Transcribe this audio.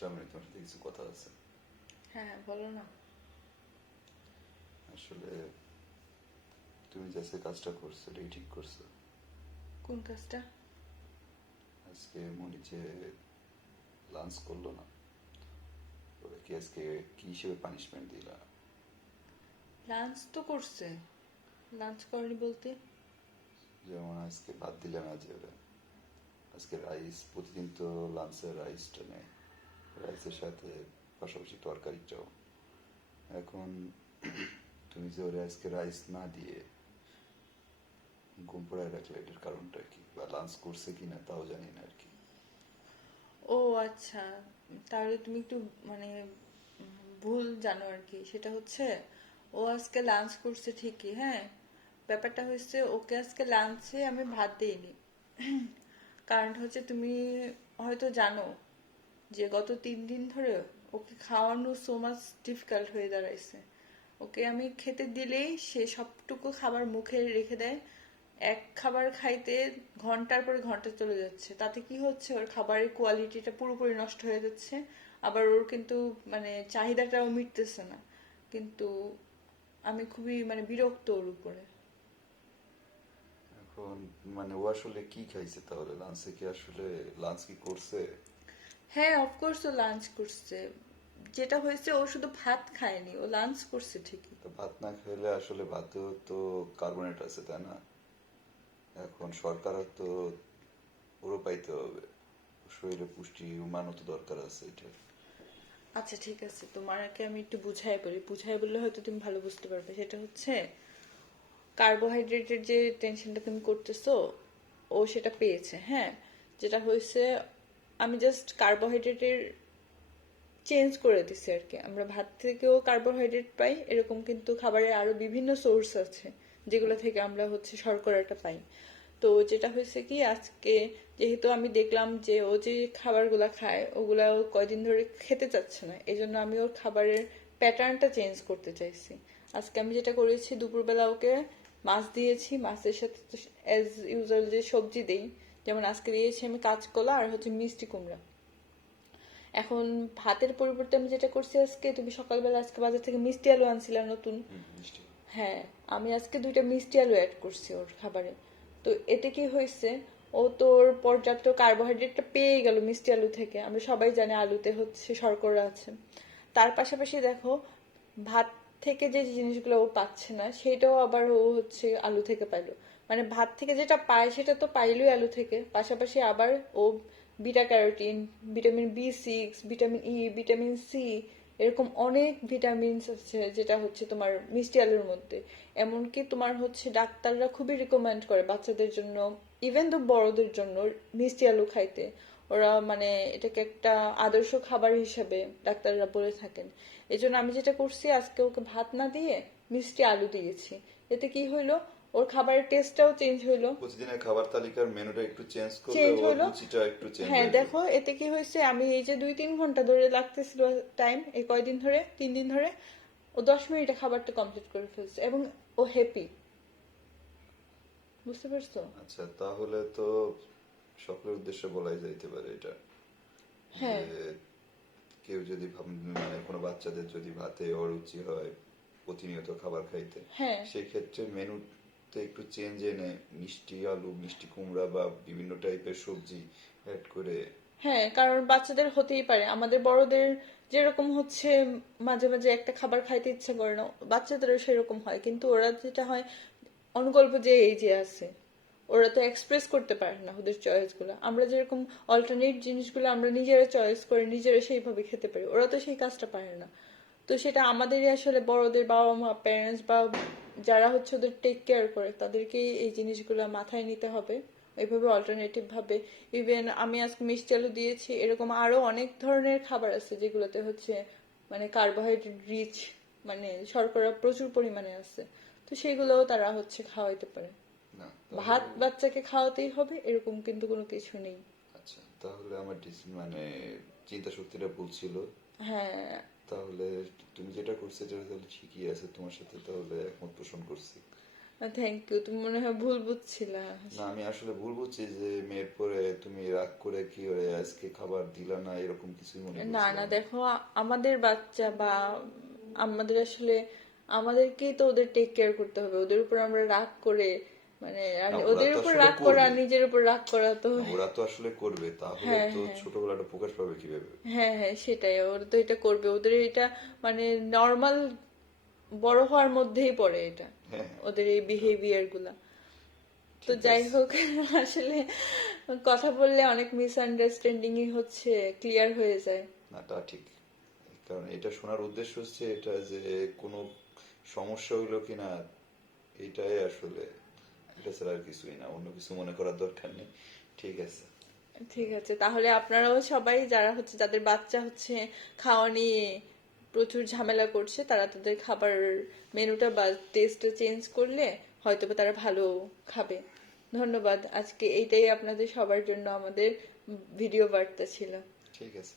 শ্রাবণী তোমার সাথে কিছু কথা আছে হ্যাঁ বলো না আসলে তুমি যে কাজটা করছ এটাই ঠিক করছ কোন কাজটা আজকে মনে যে লাঞ্চ করল না ওরা কি আজকে কি হিসেবে পানিশমেন্ট দিলা লাঞ্চ তো করছে লাঞ্চ করেনি বলতে যেমন আজকে ভাত দিলাম ওরা আজকে রাইস প্রতিদিন তো লাঞ্চের রাইসটা নেয় রাইসের সাথে পাশাপাশি তরকারিটাও এখন তুমি যে ওরা আজকে রাইস না দিয়ে ঘুম পড়ায় রাখলে এটার কারণটা কি বা লাঞ্চ করছে কিনা তাও জানি না আর কি ও আচ্ছা তাহলে তুমি একটু মানে ভুল জানো আর কি সেটা হচ্ছে ও আজকে লাঞ্চ করছে ঠিকই হ্যাঁ ব্যাপারটা হচ্ছে ওকে আজকে লাঞ্চে আমি ভাত দিইনি কারণ হচ্ছে তুমি হয়তো জানো যে গত তিন দিন ধরে ওকে খাওয়ানো সো মাচ ডিফিকাল্ট হয়ে দাঁড়াইছে। ওকে আমি খেতে দিলেই সে সবটুকু খাবার মুখে রেখে দেয়। এক খাবার খাইতে ঘণ্টার পরে ঘণ্টা চলে যাচ্ছে। তাতে কি হচ্ছে? ওর খাবারের কোয়ালিটিটা পুরোপুরি নষ্ট হয়ে যাচ্ছে। আবার ওর কিন্তু মানে চাহিদাটাও মিটতেছে না। কিন্তু আমি খুবই মানে বিরক্ত ওর উপরে। এখন মানে ও আসলে কি খাইছে তাহলে? লাঞ্চে কি আসলে লাঞ্চ কি করছে? হ্যাঁ অফকোর্স ও লাঞ্চ করছে। যেটা হয়েছে ও শুধু ভাত খায়নি ও লাঞ্চ করছে ঠিকই। তো ভাত না খেলে আসলে ভাতেও তো কার্বনেট আছে তাই না? এখন সরকার তো ওরও পাইতে হবে। শরীরে পুষ্টি মানও তো দরকার আছে এটা। আচ্ছা ঠিক আছে তোমাকে আমি একটু বুঝাই বলি। বুঝাই বললে হয়তো তুমি ভালো বুঝতে পারবে। সেটা হচ্ছে কার্বোহাইড্রেটের যে টেনশনটা তুমি করতেছো ও সেটা পেয়েছে হ্যাঁ? যেটা হয়েছে আমি জাস্ট কার্বোহাইড্রেটের চেঞ্জ করে দিছি আর কি আমরা ভাত থেকেও কার্বোহাইড্রেট পাই, এরকম কিন্তু খাবারের আরও বিভিন্ন সোর্স আছে, যেগুলো থেকে আমরা হচ্ছে শর্করাটা পাই। তো যেটা হয়েছে কি, আজকে যেহেতু আমি দেখলাম যে ও যে খাবারগুলা খায়, ওগুলা ও কয়দিন ধরে খেতে চাচ্ছে না এই জন্য আমি ওর খাবারের প্যাটার্নটা চেঞ্জ করতে চাইছি। আজকে আমি যেটা করেছি, দুপুরবেলা ওকে মাছ দিয়েছি, মাছের সাথে অ্যাজ ইউজুয়াল যে সবজি দেই যেমন আজকে দিয়েছি আমি কাঁচকলা আর হচ্ছে মিষ্টি কুমড়া। এখন ভাতের পরিবর্তে আমি যেটা করছি আজকে তুমি সকালবেলা আজকে বাজার থেকে মিষ্টি আলু আনছিলাম নতুন। হ্যাঁ আমি আজকে দুইটা মিষ্টি আলু অ্যাড করছি ওর খাবারে। তো এতে কি হয়েছে ও তোর পর্যাপ্ত কার্বোহাইড্রেটটা পেয়ে গেল মিষ্টি আলু থেকে। আমরা সবাই জানি আলুতে হচ্ছে শর্করা আছে। তার পাশাপাশি দেখো ভাত থেকে যে জিনিসগুলো ও পাচ্ছে না সেটাও আবার ও হচ্ছে আলু থেকে পাইলো। মানে ভাত থেকে যেটা পায় সেটা তো পাইলোই আলু থেকে। পাশাপাশি আবার ও beta carotene, vitamin B six, vitamin E, vitamin C, এরকম অনেক ভিটামিনস আছে যেটা হচ্ছে তোমার মিষ্টি আলুর মধ্যে। এমনকি তোমার হচ্ছে ডাক্তাররা খুবই রিকমেন্ড করে বাচ্চাদের জন্য ইভেন তো বড়দের জন্য মিষ্টি আলু খাইতে। ওরা মানে এটাকে একটা আদর্শ খাবার হিসাবে ডাক্তাররা বলে থাকেন। এই জন্য আমি যেটা করছি, আজকে ওকে ভাত না দিয়ে মিষ্টি আলু দিয়েছি। এতে কি হইল? ওর খাবারের টেস্টটাও চেঞ্জ হইল। প্রতিদিনের খাবার তালিকার মেনুটা একটু চেঞ্জ করলে চেঞ্জ হলো রুচিটা একটু চেঞ্জ হ্যাঁ দেখো এতে কি হয়েছে আমি এই যে দুই তিন ঘণ্টা ধরে লাগতেছিল টাইম এই কয়দিন ধরে তিন দিন ধরে ও দশ মিনিটে খাবারটা কমপ্লিট করে ফেলছে এবং ও হ্যাপি বুঝতে পারছ? আচ্ছা তাহলে তো সকলের উদ্দেশ্যে বলাই যাইতে পারে এটা। হ্যাঁ। কেউ যদি মানে কোনো বাচ্চাদের যদি ভাতে অরুচি হয় প্রতিনিয়ত খাবার খাইতে হ্যাঁ। সেই ক্ষেত্রে মেনুতে একটু চেঞ্জ এনে মিষ্টি আলু, মিষ্টি কুমড়া বা বিভিন্ন টাইপের সবজি অ্যাড করে হ্যাঁ কারণ বাচ্চাদের হতেই পারে। আমাদের বড়দের যেরকম হচ্ছে, মাঝে মাঝে একটা খাবার খাইতে ইচ্ছা করে না, বাচ্চাদেরও সেরকম হয়। কিন্তু ওরা যেটা হয়, অনুকল্প যে এই যে আছে, ওরা তো এক্সপ্রেস করতে পারে না ওদের চয়েসগুলো। আমরা যেরকম অল্টারনেট জিনিসগুলো আমরা নিজেরা চয়েস করে নিজেরা সেইভাবে খেতে পারি। ওরা তো সেই কাজটা পারে না। তো সেটা আমাদেরই আসলে বড়দের বাবা মা প্যারেন্টস বা যারা হচ্ছে ওদের টেক কেয়ার করে তাদেরকেই এই জিনিসগুলো মাথায় নিতে হবে। এইভাবে অল্টারনেটিভ ভাবে ইভেন আমি আজকে মিষ্টি আলু দিয়েছি এরকম আরও অনেক ধরনের খাবার আছে যেগুলোতে হচ্ছে মানে কার্বোহাইড্রেট রিচ মানে শর্করা প্রচুর পরিমাণে আছে। তো সেগুলোও তারা হচ্ছে খাওয়াইতে পারে। ভাত বাচ্চাকে খাওয়াতেই হবে এরকম কিন্তু কোনো কিছু নেই। আচ্ছা তাহলে আমার মানে চিন্তা শক্তিটা ভুল ছিল। হ্যাঁ তাহলে তুমি যেটা করছ যেটা তাহলে ঠিকই আছে তোমার সাথে তাহলে একমত পোষণ করছি থ্যাংক ইউ তুমি মনে হয় ভুল বুঝছিলা না আমি আসলে ভুল বুঝছি যে মেয়ের পরে তুমি রাগ করে কি হয়ে আজকে খাবার দিলা না এরকম কিছুই মনে না। না দেখো আমাদের বাচ্চা বা আমাদের আসলে আমাদেরকেই তো ওদের টেক কেয়ার করতে হবে ওদের উপর আমরা রাগ করে মানে ওদের উপর রাগ করা নিজের উপর রাগ করা তো ওরা তো আসলে করবে তাহলে হ্যাঁ, তো হ্যাঁ। ছোটবেলাটা প্রকাশ পাবে কীভাবে? হ্যাঁ হ্যাঁ সেটাই ওরা তো এটা করবে ওদের এটা মানে নর্মাল বড় হওয়ার মধ্যেই পড়ে এটা হ্যাঁ ওদের এই বিহেভিয়ারগুলা। তো যাই হোক আসলে কথা বললে অনেক মিসআন্ডারস্ট্যান্ডিংই হচ্ছে ক্লিয়ার হয়ে যায়। না তা ঠিক। কারণ এটা শোনার উদ্দেশ্য হচ্ছে এটা যে কোনো সমস্যা হইল কিনা এটাই আসলে। এটা ছাড়া আর কিছুই না অন্য কিছু মনে করার দরকার নেই। ঠিক আছে। ঠিক আছে তাহলে আপনারাও সবাই যারা হচ্ছে যাদের বাচ্চা হচ্ছে খাওয়া নিয়ে প্রচুর ঝামেলা করছে তারা তাদের খাবার মেনুটা বা টেস্টটা চেঞ্জ করলে হয়তো বা তারা ভালো খাবে। ধন্যবাদ আজকে এইটাই আপনাদের সবার জন্য আমাদের ভিডিও বার্তা ছিল। ঠিক আছে।